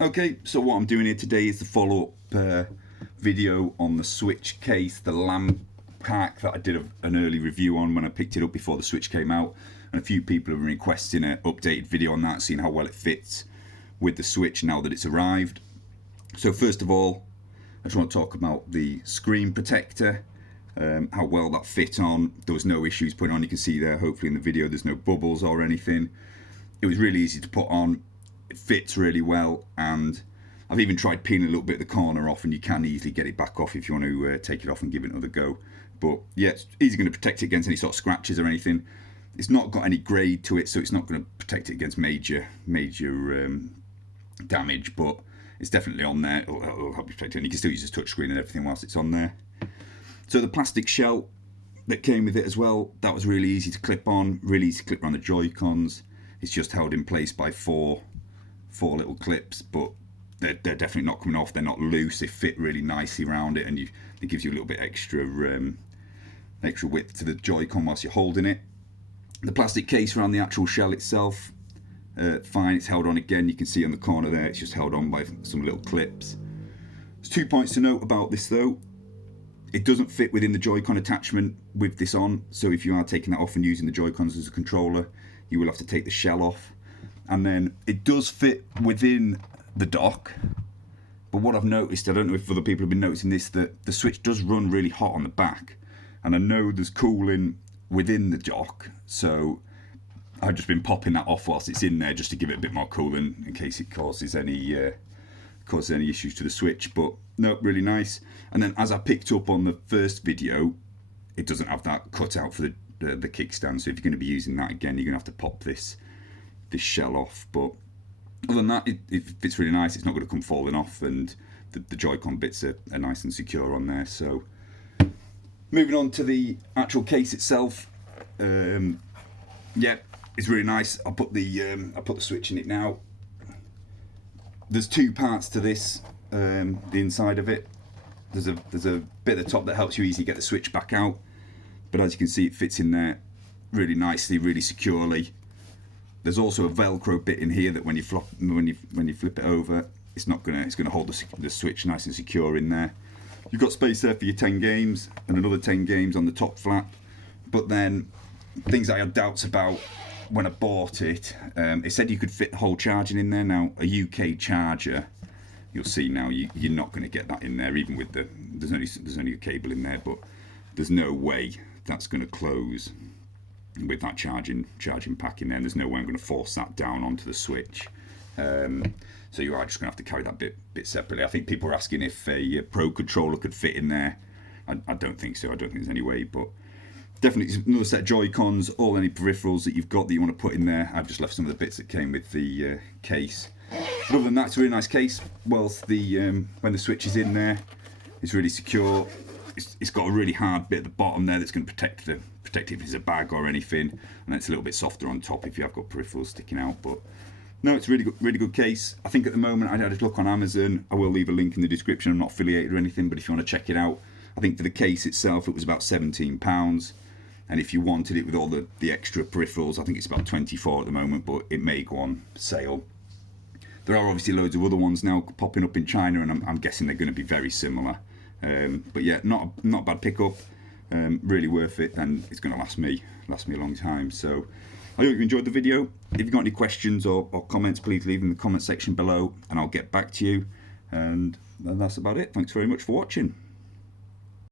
Okay, so what I'm doing here today is the follow-up video on the Switch case, the lamp pack that I did an early review on when I picked it up before the Switch came out, and a few people have been requesting an updated video on that, seeing how well it fits with the Switch now that it's arrived. So first of all, I just want to talk about the screen protector, how well that fit on. There was no issues putting on. You can see there, hopefully in the video, there's no bubbles or anything. It was really easy to put on. It fits really well, and I've even tried peeling a little bit of the corner off, and you can easily get it back off if you want to take it off and give it another go. But yeah, it's easy going to protect it against any sort of scratches or anything. It's not got any grade to it, so it's not going to protect it against major damage, but it's definitely on there. It'll help you protect it, and you can still use the touchscreen and everything whilst it's on there. So the plastic shell that came with it as well, that was really easy to clip on, really easy to clip around the Joy-Cons. It's just held in place by four little clips, but they're definitely not coming off. They're not loose. They fit really nicely around it, and it gives you a little bit extra width to the Joy-Con whilst you're holding it. The plastic case around the actual shell itself, fine. It's held on again. You can see on the corner there, it's just held on by some little clips. There's 2 points to note about this though. It doesn't fit within the Joy-Con attachment with this on, so if you are taking that off and using the Joy-Cons as a controller, you will have to take the shell off. And then it does fit within the dock, but what I've noticed, I don't know if other people have been noticing this, that the Switch does run really hot on the back, and I know there's cooling within the dock, so I've just been popping that off whilst it's in there just to give it a bit more cooling in case it causes any issues to the Switch. But no, really nice. And then as I picked up on the first video, it doesn't have that cut out for the kickstand, so if you're going to be using that again, you're going to have to pop this shell off. But other than that, it fits really nice. It's not going to come falling off, and the Joy-Con bits are nice and secure on there. So moving on to the actual case itself, yeah, it's really nice. I put the Switch in it now. There's two parts to this, the inside of it. There's a bit at the top that helps you easily get the Switch back out, but as you can see, it fits in there really nicely, really securely. There's also a Velcro bit in here that when you flip it over, it's gonna hold the Switch nice and secure in there. You've got space there for your 10 games and another 10 games on the top flap. But then things I had doubts about when I bought it, it said you could fit the whole charging in there. Now a UK charger, you'll see now, you're not going to get that in there, even with there's only a cable in there, but there's no way that's going to close with that charging pack in there, and there's no way I'm going to force that down onto the Switch. So you are just going to have to carry that bit separately. I think people are asking if a Pro controller could fit in there. I don't think so. I don't think there's any way, but definitely another set of Joy-Cons, all any peripherals that you've got that you want to put in there. I've just left some of the bits that came with the case. But other than that, it's a really nice case. Whilst when the Switch is in there, it's really secure. It's got a really hard bit at the bottom there that's going to protect it if it's a bag or anything, and then it's a little bit softer on top if you have got peripherals sticking out. But no, it's a really good case. I think at the moment, I had a look on Amazon. I will leave a link in the description. I'm not affiliated or anything, but if you want to check it out, I think for the case itself, it was about £17. And if you wanted it with all the extra peripherals, I think it's about 24 at the moment, but it may go on sale. There are obviously loads of other ones now popping up in China, and I'm guessing they're going to be very similar. But yeah, not a bad pickup. Really worth it, and it's going to last me a long time. So I hope you enjoyed the video. If you've got any questions or comments, please leave them in the comment section below, and I'll get back to you. And that's about it. Thanks very much for watching.